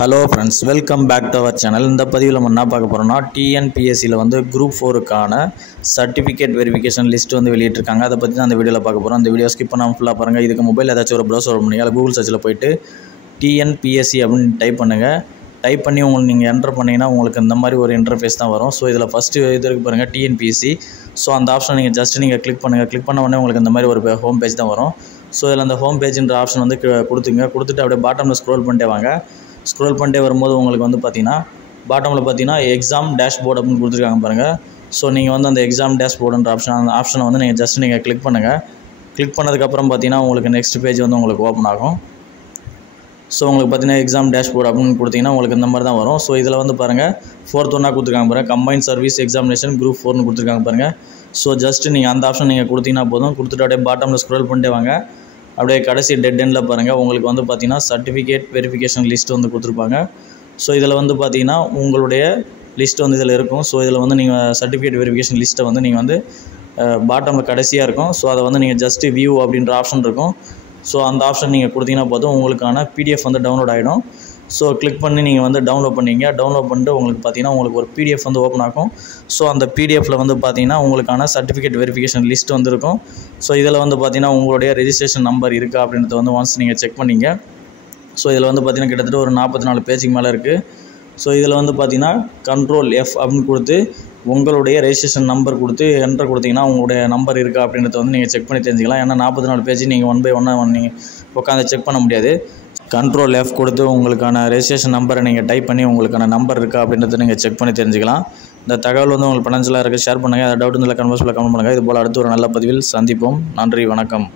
Hello friends, welcome back to our channel. இந்த பதிவில் நம்ம என்ன பார்க்க போகிறோம்னா, டிஎன்பிஎஸ்சியில் வந்து குரூப் 4க்கான சர்டிஃபிகேட் வெரிஃபிகேஷன் லிஸ்ட் வந்து வெளியிட்டிருக்காங்க. அதை பற்றி தான் அந்த வீடியோவில் பார்க்க போகிறோம். அந்த வீடியோ ஸ்கிப் பண்ணாமல் ஃபுல்லாக பாருங்கள். இதுக்கு மொபைல் ஏதாச்சும் ஒரு ப்ரௌசர் ஓப்பன் பண்ணி கூகுள் சர்ச்சில் போய்ட்டு டிஎன்பிஎஸ்சி அப்படின்னு டைப் பண்ணுங்கள். டைப் பண்ணி உங்களுக்கு நீங்கள் என்டர் பண்ணிங்கன்னா உங்களுக்கு இந்த மாதிரி ஒரு இன்டர்ஃபேஸ் தான் வரும். ஸோ இதில் ஃபஸ்ட்டு இது இருக்குது பாருங்கள், டிஎன்பிஎஸ்சி. ஸோ அந்த ஆப்ஷன் நீங்கள் கிளிக் பண்ணுங்கள். கிளிக் பண்ண உடனே உங்களுக்கு இந்த மாதிரி ஒரு ஹோம் பேஜ் தான் வரும். ஸோ இதில் அந்த ஹோம் பேஜ்ன்ற ஆப்ஷன் வந்து கொடுத்துட்டு அப்படியே பாட்டமில் ஸ்க்ரோல் பண்ணிட்டே வாங்க. ஸ்க்ரோல் பண்ணிட்டே வரும்போது உங்களுக்கு வந்து பார்த்தீங்கன்னா பாட்டமில் பார்த்தீங்கன்னா எக்ஸாம் டேஷ்போர்ட் அப்படின்னு கொடுத்துருக்காங்க பாருங்கள். ஸோ நீங்கள் வந்து அந்த எக்ஸாம் டேஷ்போர்டுன்ற அந்த ஆப்ஷனை வந்து நீங்கள் கிளிக் பண்ணுங்கள். கிளிக் பண்ணதுக்கப்புறம் பார்த்தீங்கன்னா உங்களுக்கு நெக்ஸ்ட் பேஜ் வந்து உங்களுக்கு ஓப்பன் ஆகும். ஸோ உங்களுக்கு பார்த்தீங்கன்னா எக்ஸாம் டேஷ்போர்ட் அப்படின்னு கொடுத்தீங்கன்னா உங்களுக்கு இந்த மாதிரி தான் வரும். ஸோ இதில் வந்து பாருங்கள், 4th ஒன்றா கொடுத்துருக்காங்க பாருங்கள், கம்பைன்ட் சர்வீஸ் எக்ஸாமினேஷன் குரூப் 4னு கொடுத்துருக்காங்க பாருங்கள். ஸோ ஜஸ்ட்டு நீங்கள் அந்த ஆப்ஷன் கொடுத்தீங்கன்னா போதும். கொடுத்துட்டு அப்படியே பாட்டமில் ஸ்க்ரோல் பண்ணிட்டே வாங்க. அப்படியே கடைசி டெட் எண்டில் பாருங்கள், உங்களுக்கு வந்து பார்த்தீங்கன்னா சர்டிஃபிகேட் வெரிஃபிகேஷன் லிஸ்ட் வந்து கொடுத்துருப்பாங்க. ஸோ இதில் வந்து பார்த்தீங்கன்னா உங்களுடைய லிஸ்ட் வந்து இதில் இருக்கும். ஸோ இதில் வந்து நீங்கள் சர்டிஃபிகேட் வெரிஃபிகேஷன் லிஸ்ட்டை வந்து நீங்கள் வந்து பாட்டமில் கடைசியாக இருக்கும். ஸோ அதை வந்து நீங்கள் ஜஸ்ட்டு வியூ அப்படின்ற ஆப்ஷன் இருக்கும். ஸோ அந்த ஆப்ஷன் நீங்கள் கொடுத்தீங்கன்னா போதும், உங்களுக்கான பிடிஎஃப் வந்து டவுன்லோட் ஆகிடும். ஸோ கிளிக் பண்ணி நீங்கள் வந்து டவுன்லோட் பண்ணிட்டு உங்களுக்கு பார்த்தீங்கன்னா உங்களுக்கு ஒரு பிடிஎஃப் வந்து ஓப்பன் ஆகும். ஸோ அந்த பிடிஎஃப்பில் வந்து பார்த்தீங்கன்னா உங்களுக்கான சர்டிஃபிகேட் வெரிஃபிகேஷன் லிஸ்ட் வந்து இருக்கும். ஸோ இதில் வந்து பார்த்தீங்கன்னா உங்களுடைய ரெஜிஸ்ட்ரேஷன் நம்பர் இருக்கா அப்படின்றத வந்து ஒன்ஸ் நீங்கள் செக் பண்ணிங்க. ஸோ இதில் வந்து பார்த்தீங்கன்னா கிட்டத்தட்ட ஒரு 44 பேஜுக்கு மேலே இருக்குது. ஸோ இதில் வந்து பார்த்தீங்கன்னா கண்ட்ரோல் F அப்படின்னு கொடுத்து உங்களுடைய ரெஜிஸ்ட்ரேஷன் நம்பர் கொடுத்து என்டர் கொடுத்தீங்கன்னா உங்களுடைய நம்பர் இருக்கா அப்படின்றத வந்து நீங்கள் செக் பண்ணி தெரிஞ்சுக்கலாம். ஏன்னா 44 பேஜ் நீங்கள் 1 by 1 நீங்கள் உட்காந்து செக் பண்ண முடியாது. கண்ட்ரோல் F கொடுத்து உங்களுக்கான ரெஜிஸ்ட்ரேஷன் நம்பரை நீங்கள் டைப் பண்ணி உங்களுக்கான நம்பர் இருக்கா அப்படின்றத நீங்கள் செக் பண்ணி தெரிஞ்சுக்கலாம். இந்த தகவல் வந்து உங்களுக்கு பனஞ்சலாக இருக்குது. ஷேர் பண்ணுங்கள். அதை டவுட் இருந்தால் கமெண்ட் பண்ணுங்கள். இது போல் அடுத்து ஒரு நல்ல பதிவில் சந்திப்போம். நன்றி, வணக்கம்.